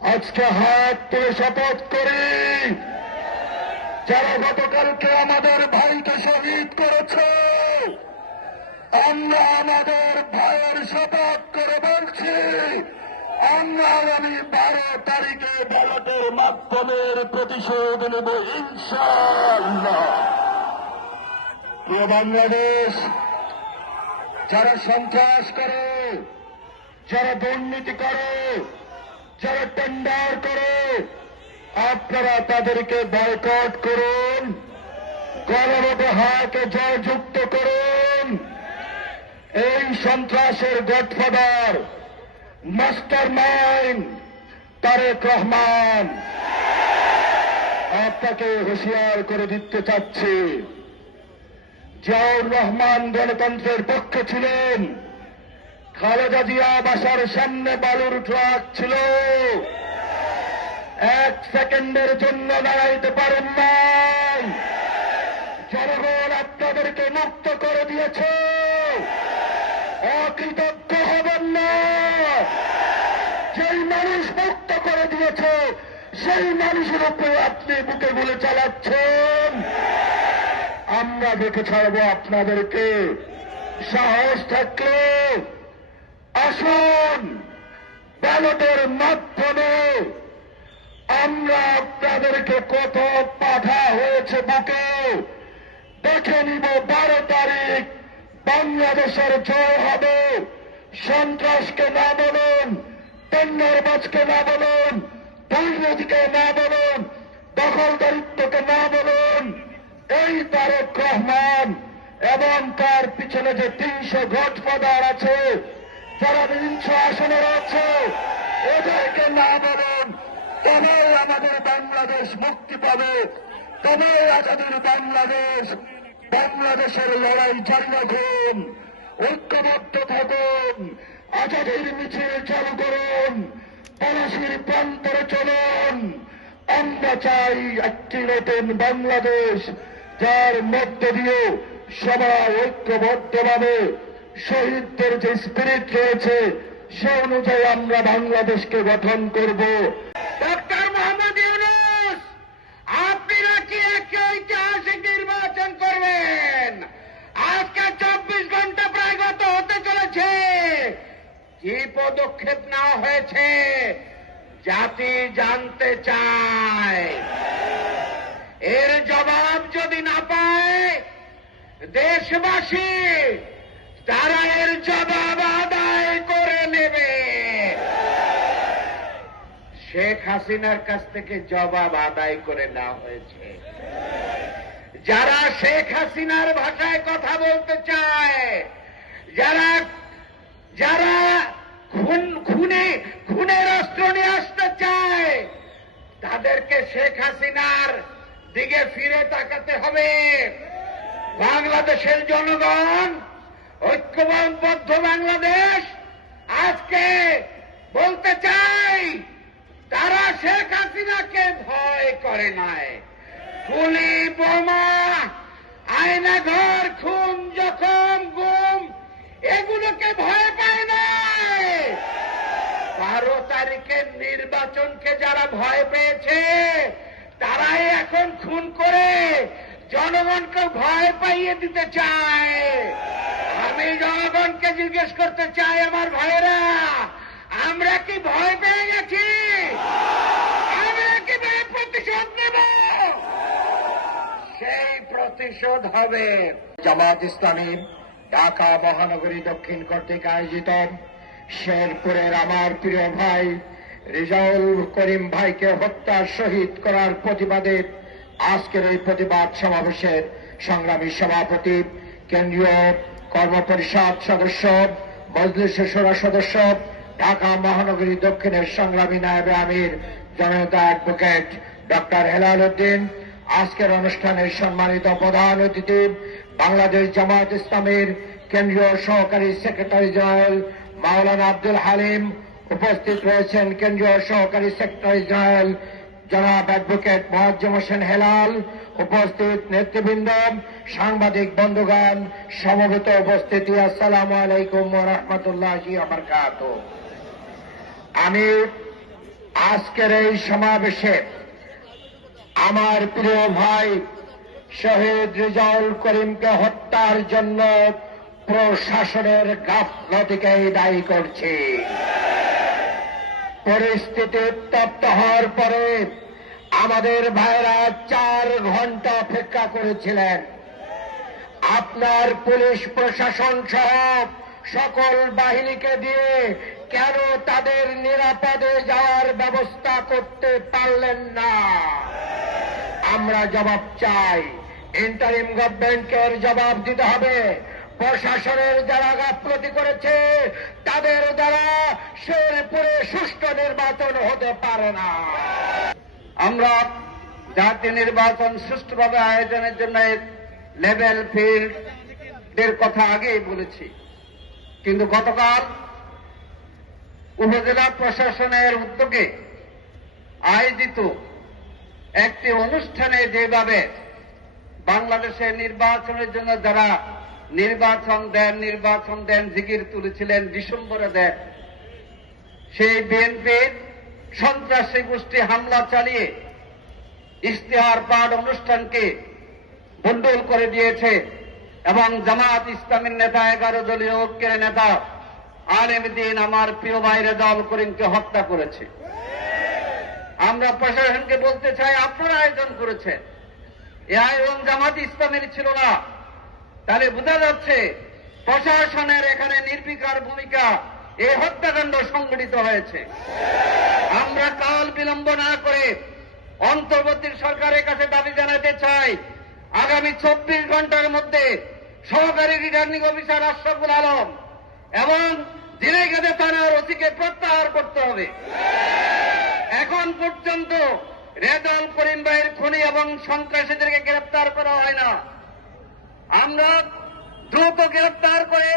আজকে হাত তুলে শপথ করি, যারা গতকালকে আমাদের ভাইকে শহীদ করেছে, আমরা আমাদের ভাইয়ের শপথ করে বলছি, আমরা আগামী 12 তারিখে ব্যালটের মাধ্যমে প্রতিশোধ নেব ইনশাআল্লাহ। প্রিয় বাংলাদেশ, যারা সন্ত্রাস করে, যারা দুর্নীতি করে, যারা টেন্ডার করে, আপনারা তাদেরকে বয়কট করুন, গণভোটে হাকে জয়যুক্ত করুন। এই সন্ত্রাসের godfather, master mind Tarique Rahman, আপনাকে হুঁশিয়ার করে দিতে চাচ্ছি। জিয়াউর রহমান গণতন্ত্রের পক্ষে ছিলেন, খালেদা জিয়া বাসার সামনে বালুর ট্রাক ছিল, 1 সেকেন্ডের জন্য দাঁড়াইতে পারেন নাই। জনগণ আপনাদেরকে মুক্ত করে দিয়েছে, অকৃতজ্ঞ হবেন না। যেই মানুষ মুক্ত করে দিয়েছে সেই মানুষের উপরে আপনি বুকে গুলি চালাচ্ছেন। আমরা দেখে ছাড়বো আপনাদেরকে। সাহস থাকলে আসুন, ব্যালটের মাধ্যমে আমরা আপনাদেরকে কত বাধা হয়েছে বুকে দেখে নিব। 12 তারিখ বাংলাদেশের জয় হবে। সন্ত্রাসকে না বলুন, টেন্ডারবাজকে না বলুন, দুর্নীতিকে না বলুন, দখলদারিত্বকে না বলুন। এই তারেক রহমান এবং তার পিছনে যে 300 গডফাদার আছে, যারা 300 আসনে আছে, এদেরকে না বলুন। তবেই আমাদের বাংলাদেশ মুক্তি পাবে, তবেই আজাদের বাংলাদেশ। বাংলাদেশের লড়াই জারি রাখুন, ঐক্যবদ্ধ থাকুন, আজাদের মিছিল চালু করুন, পলাশির প্রান্তরে চলুন। আমরা চাই একটি নতুন বাংলাদেশ, যার মধ্য দিয়ে সবাই ঐক্যবদ্ধভাবে শহীদদের যে স্পিরিট রয়েছে সে অনুযায়ী আমরা বাংলাদেশকে গঠন করব। ডক্টর মোহাম্মদ ইউনূস, আপনি নাকি একটি ঐতিহাসিক নির্বাচন করবেন। আজকে 24 ঘন্টা প্রায় গত হতে চলেছে। কি পদক্ষেপ নেওয়া হয়েছে জাতি জানতে চায়। এর জবাব যদি না পায় দেশবাসী, তারা এর জবাব আদায় করে নেবে। শেখ হাসিনার কাছ থেকে জবাব আদায় করে নেওয়া হয়েছে। যারা শেখ হাসিনার ভাষায় কথা বলতে চায়, যারা যারা খুনের অস্ত্র নিয়ে আসতে চায়, তাদেরকে শেখ হাসিনার দিকে ফিরে তাকাতে হবে। বাংলাদেশের জনগণ, ঐক্যবদ্ধ বাংলাদেশ আজকে বলতে চাই, তারা শেখ হাসিনাকে ভয় করে নাই। গুলি, বোমা, আয়নাঘর, খুন, জখম, গুম, এগুলোকে ভয় পায় নাই। 12 তারিখের নির্বাচনকে যারা ভয় পেয়েছে, তারাই এখন খুন করে জনগণকে ভয় পাইয়ে দিতে চায়। আমি জনগণকে জিজ্ঞেস করতে চাই, আমার ভাইয়েরা, আমরা কি ভয় পেয়ে গেছি? আমরা কি প্রতিশোধ নেব? সেই প্রতিশোধ হবে। জামাত ইসলামী ঢাকা মহানগরী দক্ষিণ কর্তৃক আয়োজিত শেরপুরের আমার প্রিয় ভাই রেজাউল করিম ভাইকে হত্যা শহীদ করার প্রতিবাদে আজকের এই প্রতিবাদ সমাবেশের সংগ্রামী সভাপতি, কেন্দ্রীয় কর্মপরিষদ সদস্য, মজলিসে শুরা সদস্য, ঢাকা মহানগরী দক্ষিণের সংগ্রামী নায়েবে আমির জনতা অ্যাডভোকেট ডক্টর হেলাল উদ্দিন, আজকের অনুষ্ঠানের সম্মানিত প্রধান অতিথি বাংলাদেশ জামায়াত ইসলামীর কেন্দ্রীয় সহকারী সেক্রেটারি জেনারেল মাওলানা আব্দুল হালিম, উপস্থিত রয়েছেন কেন্দ্রীয় সহকারী সেক্রেটারি জেনারেল জনাব অ্যাডভোকেট মোয়াজ্জেম হোসেন হেলাল, উপস্থিত নেতৃবৃন্দ, সাংবাদিক বন্ধুগণ, সমবেত উপস্থিতি, আসসালামু আলাইকুম ওয়া রাহমাতুল্লাহি ওয়া বারাকাতুহু। আমি আজকের এই সমাবেশে আমার প্রিয় ভাই শহীদ রেজাউল করিমকে হত্যার জন্য প্রশাসনের গাফলতিকেই দায়ী করছি। পরিস্থিতি উত্তপ্ত হওয়ার পরে আমাদের ভাইরা 4 ঘন্টা অপেক্ষা করেছিলেন। আপনার পুলিশ প্রশাসন সহ সকল বাহিনীকে দিয়ে কেন তাদের নিরাপদে যাওয়ার ব্যবস্থা করতে পারলেন না? আমরা জবাব চাই। ইন্টারিম গভর্নমেন্টকে জবাব দিতে হবে। প্রশাসনের যারা গাফলতি করেছে তাদের দ্বারা শেরপুরে সুষ্ঠু নির্বাচন হতে পারে না। আমরা জাতীয় নির্বাচন সুষ্ঠুভাবে আয়োজনের জন্য লেভেল ফিল্ডের কথা আগেই বলেছি, কিন্তু গতকাল উপজেলা প্রশাসনের উদ্যোগে আয়োজিত একটি অনুষ্ঠানে যেভাবে বাংলাদেশের নির্বাচনের জন্য যারা নির্বাচন দেন জিকির তুলেছিলেন, ডিসেম্বরে দেন, সেই বিএনপির সন্ত্রাসী গোষ্ঠী হামলা চালিয়ে ইশতেহার পাঠ অনুষ্ঠানকে বন্ডল করে দিয়েছে এবং জামাত ইসলামের নেতা 11 দলীয় ঐক্যের নেতা আলেম দ্বীন আমার প্রিয় ভাই রেজাউল করিমকে হত্যা করেছে। আমরা প্রশাসনকে বলতে চাই, আপনারা আয়োজন করেছেন, এ আয়োজন জামাত ইসলামের ছিল না। তাহলে বোঝা যাচ্ছে প্রশাসনের এখানে নির্বিকার ভূমিকা, এই হত্যাকাণ্ড সংঘটিত হয়েছে। আমরা কাল বিলম্ব না করে অন্তর্বর্তী সরকারের কাছে দাবি জানাতে চাই, আগামী 24 ঘন্টার মধ্যে সহকারী রিটার্নিং অফিসার আশরাফুল আলম এবং ঝিনাইগাঁও থানার ওসিকে প্রত্যাহার করতে হবে। এখন পর্যন্ত রেজাউল করিম ভাইয়ের খুনি এবং সন্ত্রাসীদেরকে গ্রেপ্তার করা হয় না। আমরা দ্রুত গ্রেপ্তার করে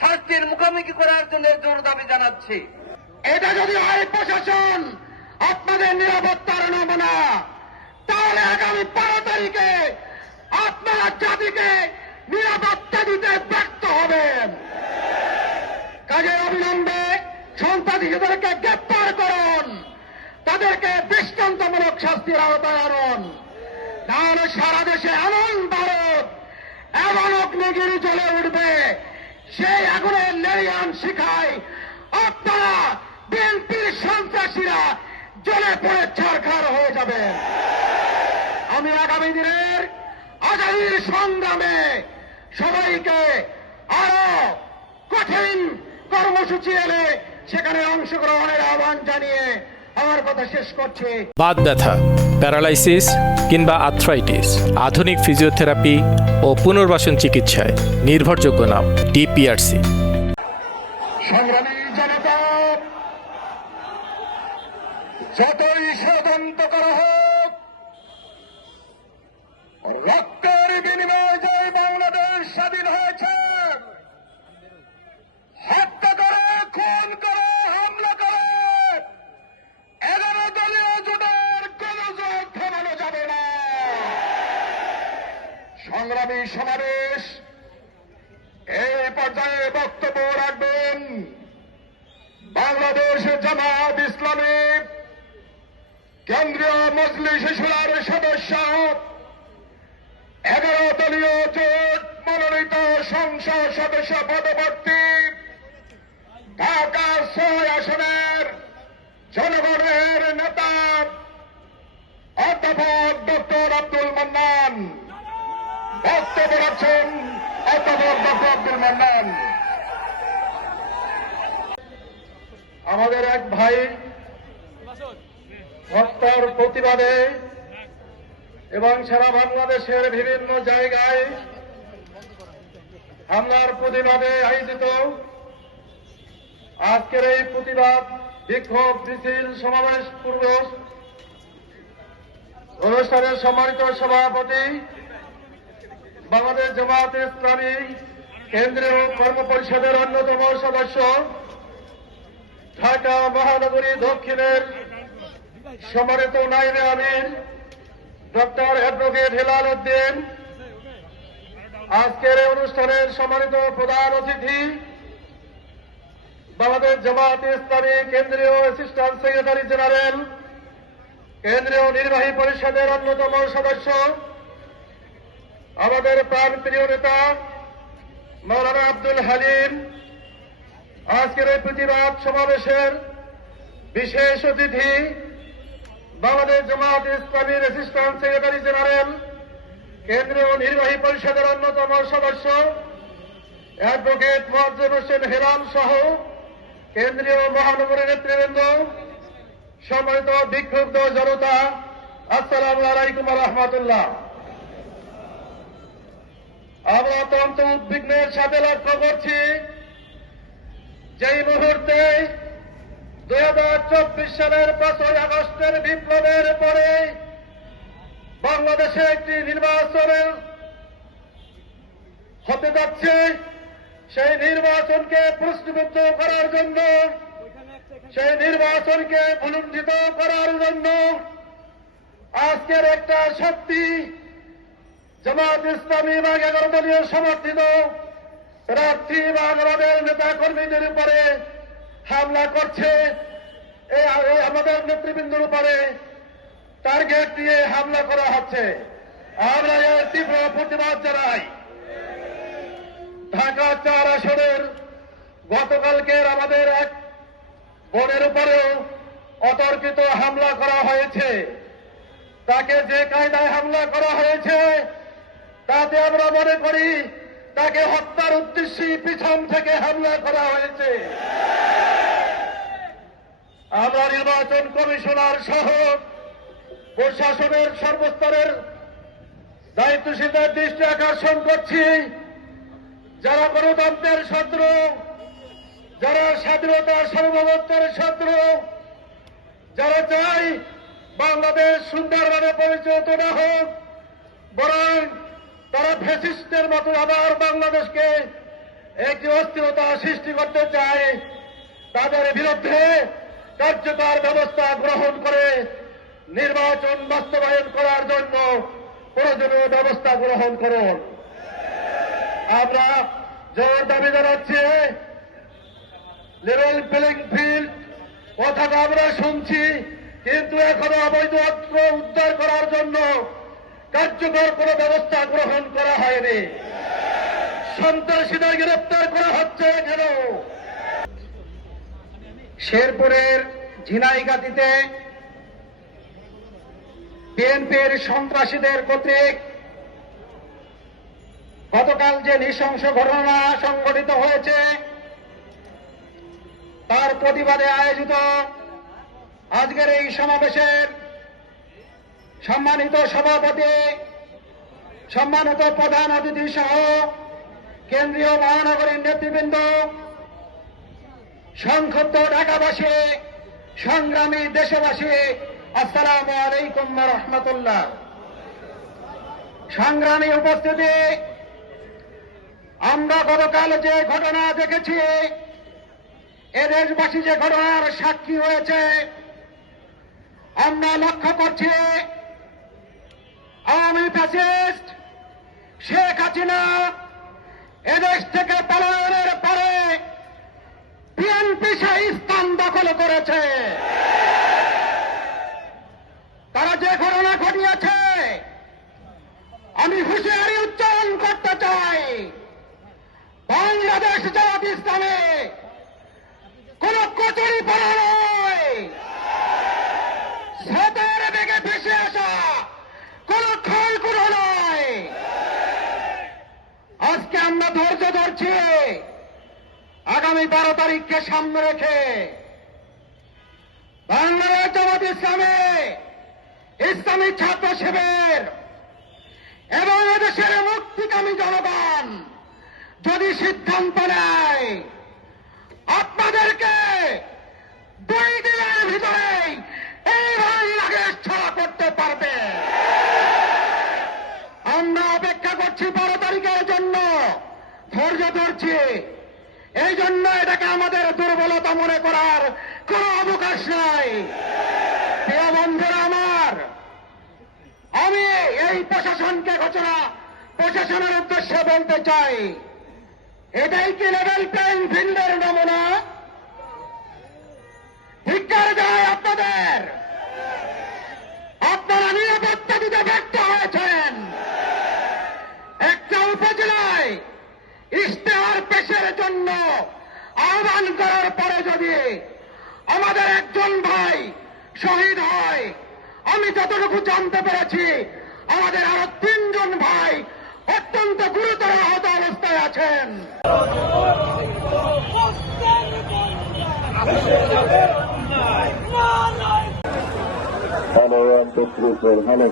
শাস্তির মুখোমুখি করার জন্য জোর দাবি জানাচ্ছি। এটা যদি হয় প্রশাসন আপনাদের নিরাপত্তার নমুনা, তাহলে আগামী 12 তারিখে আপনারা জাতিকে নিরাপত্তা দিতে ব্যর্থ হবেন। কাজে অবিলম্বে সন্ত্রাসীদেরকে গ্রেপ্তার করুন, তাদেরকে দৃষ্টান্তমূলক শাস্তির আওতায় আনুন। নাহলে সারা দেশে এমন ভারত, এমন অগ্নিগিরি জ্বলে উঠবে, সেই আগুনের লেলিয়ান শিখায় আপনারা বিএনপির সন্ত্রাসীরা জ্বলে পড়ে ছারখার হয়ে যাবেন। আমি আগামী দিনের আজাদির সংগ্রামে সবাইকে আরো কঠিন কর্মসূচি এলে সেখানে অংশগ্রহণের আহ্বান জানিয়ে আমার কথা শেষ করছি। বাত ব্যথা, প্যারালাইসিস কিংবা আর্থ্রাইটিস, আধুনিক ফিজিওথেরাপি ও পুনর্বাসন চিকিৎসায় নির্ভরযোগ্য নাম ডিপিআরসি। সংগ্রামী জনতা, যতই ষড়যন্ত্র করা হোক, রক্তের বিনিময়ে যে বাংলাদেশ স্বাধীন হয়েছে, হত্যা করে, খুন করে, হামলা করে 11 দলীয় জোটের কোন জোট থামানো যাবে না। সংগ্রামী সমাবেশ এই পর্যায়ে বক্তব্য রাখবেন বাংলাদেশ জামাত ইসলামী কেন্দ্রীয় মজলিস শুরার সদস্য, 11 দলীয় জোট মনোনীত সংসদ সদস্য পদপ্রার্থী, ঢাকা 6 আসনের জনগণের নেতা অধ্যাপক ডক্টর আব্দুল মান্নান। বক্তব্য রাখছেন অধ্যাপক ডক্টর আব্দুল মান্নান। আমাদের এক ভাই হত্যার প্রতিবাদে এবং সারা বাংলাদেশের বিভিন্ন জায়গায় হামলার প্রতিবাদে আয়োজিত আজকের এই প্রতিবাদ বিক্ষোভ মিছিল সমাবেশ পূর্ব অনুষ্ঠানের সম্মানিত সভাপতি, বাংলাদেশ জামাত ইসলামী কেন্দ্রীয় কর্ম পরিষদের অন্যতম সদস্য, ঢাকা মহানগরী দক্ষিণের সম্মানিত নায়েবে আমির ডক্টর অ্যাডভোকেট হেলাল উদ্দিন, আজকের এই অনুষ্ঠানের সম্মানিত প্রধান অতিথি বাংলাদেশ জামাত ইসলামী কেন্দ্রীয় অ্যাসিস্ট্যান্ট সেক্রেটারি জেনারেল, কেন্দ্রীয় নির্বাহী পরিষদের অন্যতম সদস্য, আমাদের প্রাণপ্রিয় নেতা মাওলানা আব্দুল হালিম, আজকের এই প্রতিবাদ সমাবেশের বিশেষ অতিথি বাংলাদেশ জামাত ইসলামীর অ্যাসিস্ট্যান্ট সেক্রেটারি জেনারেল, কেন্দ্রীয় নির্বাহী পরিষদের অন্যতম সদস্য অ্যাডভোকেট মোয়াজ্জেম হোসেন হেলাল সহ কেন্দ্রীয় মহানগরের নেতৃবৃন্দ, সম্মানিত বিক্ষুব্ধ জনতা, আসসালামু আলাইকুম ওয়া রাহমাতুল্লাহ। আমরা অত্যন্ত উদ্বিগ্নের সাথে লক্ষ্য করছি যেই মুহূর্তে 2024 সালের 5ই আগস্টের বিপ্লবের পরে বাংলাদেশে একটি নির্বাচন হতে যাচ্ছে, সেই নির্বাচনকে প্রশ্নবিদ্ধ করার জন্য, সেই নির্বাচনকে ভুলুণ্ঠিত করার জন্য আজকের একটা শক্তি জামাত ইসলামী এবং 11 দলীয় সমর্থিত প্রার্থী এবং আমাদের নেতা কর্মীদের উপরে হামলা করছে। এই আমাদের নেতৃবৃন্দের উপরে টার্গেট দিয়ে হামলা করা হচ্ছে। আমরা এর তীব্র প্রতিবাদ জানাই। ঢাকা 4 আসনের গতকালকের আমাদের এক বোনের উপরেও অতর্কিত হামলা করা হয়েছে। তাকে যে কায়দায় হামলা করা হয়েছে তাতে আমরা মনে করি তাকে হত্যার উদ্দেশ্যে পিছন থেকে হামলা করা হয়েছে। আমরা নির্বাচন কমিশনার সহ প্রশাসনের সর্বস্তরের দায়িত্বশীলদের দৃষ্টি আকর্ষণ করছি, যারা গণতন্ত্রের শত্রু, যারা স্বাধীনতার সার্বভৌমত্বের শত্রু, যারা চায় বাংলাদেশ সুন্দরভাবে পরিচালিত না হোক, বরং তারা ফ্যাসিস্টের মতো আবার বাংলাদেশকে একটি অস্থিরতা সৃষ্টি করতে চায়, তাদের বিরুদ্ধে কার্যকর ব্যবস্থা গ্রহণ করে নির্বাচন বাস্তবায়ন করার জন্য প্রয়োজনীয় ব্যবস্থা গ্রহণ করুন। আমরা জোর দাবি জানাচ্ছি, লেভেল প্লেইং ফিল্ড কথাটা আমরা শুনছি, কিন্তু এখনো অবৈধ অস্ত্র উদ্ধার করার জন্য কার্যকর কোন ব্যবস্থা গ্রহণ করা হয়নি। সন্ত্রাসীদের গ্রেপ্তার করা হচ্ছে কেন? শেরপুরের ঝিনাইগাতিতে বিএনপির সন্ত্রাসীদের কর্তৃক গতকাল যে নৃশংস ঘটনা সংঘটিত হয়েছে তার প্রতিবাদে আয়োজিত আজকের এই সমাবেশের সম্মানিত সভাপতি, সম্মানিত প্রধান অতিথি সহ কেন্দ্রীয় মহানগরীর নেতৃবৃন্দ, সংক্ষুব্ধ ঢাকাবাসী, সংগ্রামী দেশবাসী, আসসালামু আলাইকুম ওয়া রাহমাতুল্লাহ। সংগ্রামী উপস্থিতি, আমরা গতকাল যে ঘটনা দেখেছি, এ দেশবাসী যে ঘটনার সাক্ষী হয়েছে, আমরা লক্ষ্য করছি আওয়ামী ফ্যাসিস্ট শেখ হাসিনা এদেশ থেকে পলায়নের পরে বিএনপি সেই স্থান দখল করেছে। তারা যে ঘটনা ঘটিয়েছে, আমি হুঁশিয়ারি উচ্চারণ করতে চাই, বাংলাদেশ জামাত ইসলামী কোন কচুরি পড়া নয়, স্রোতের বেগে ভেসে আসা কোন খড়কুড়ো নয়। আজকে আমরা ধৈর্য ধরছি, আগামী 12 তারিখকে সামনে রেখে বাংলাদেশ জামাত ইসলামী, ইসলামী ছাত্র শিবির এবং এদেশের মুক্তিকামী জনগণ যদি সিদ্ধান্ত নেয় আপনাদেরকে 2 দিনের ভিতরেই এই বাংলাদেশ ছাড়া করতে পারবে। আমরা অপেক্ষা করছি 12 তারিখের জন্য, ধৈর্য ধরছি। এই জন্য এটাকে আমাদের দুর্বলতা মনে করার কোন অবকাশ নাই। প্রিয় বন্ধুরা আমার, আমি এই প্রশাসনের উদ্দেশ্যে বলতে চাই, এটাই কি লেভেল প্লেইং ফিল্ডের নমুনা? ধিক্কার যায় আপনাদের। আপনারা নিরাপত্তা দিতে ব্যর্থ হয়েছেন। একটা উপজেলায় ইশতেহার পেশের জন্য আহ্বান করার পরে যদি আমাদের একজন ভাই শহীদ হয়, আমি যতটুকু জানতে পেরেছি আমাদের আরো 3 জন ভাই অত্যন্ত গুরুতর আহত অবস্থায় আছেন। Hello, hello.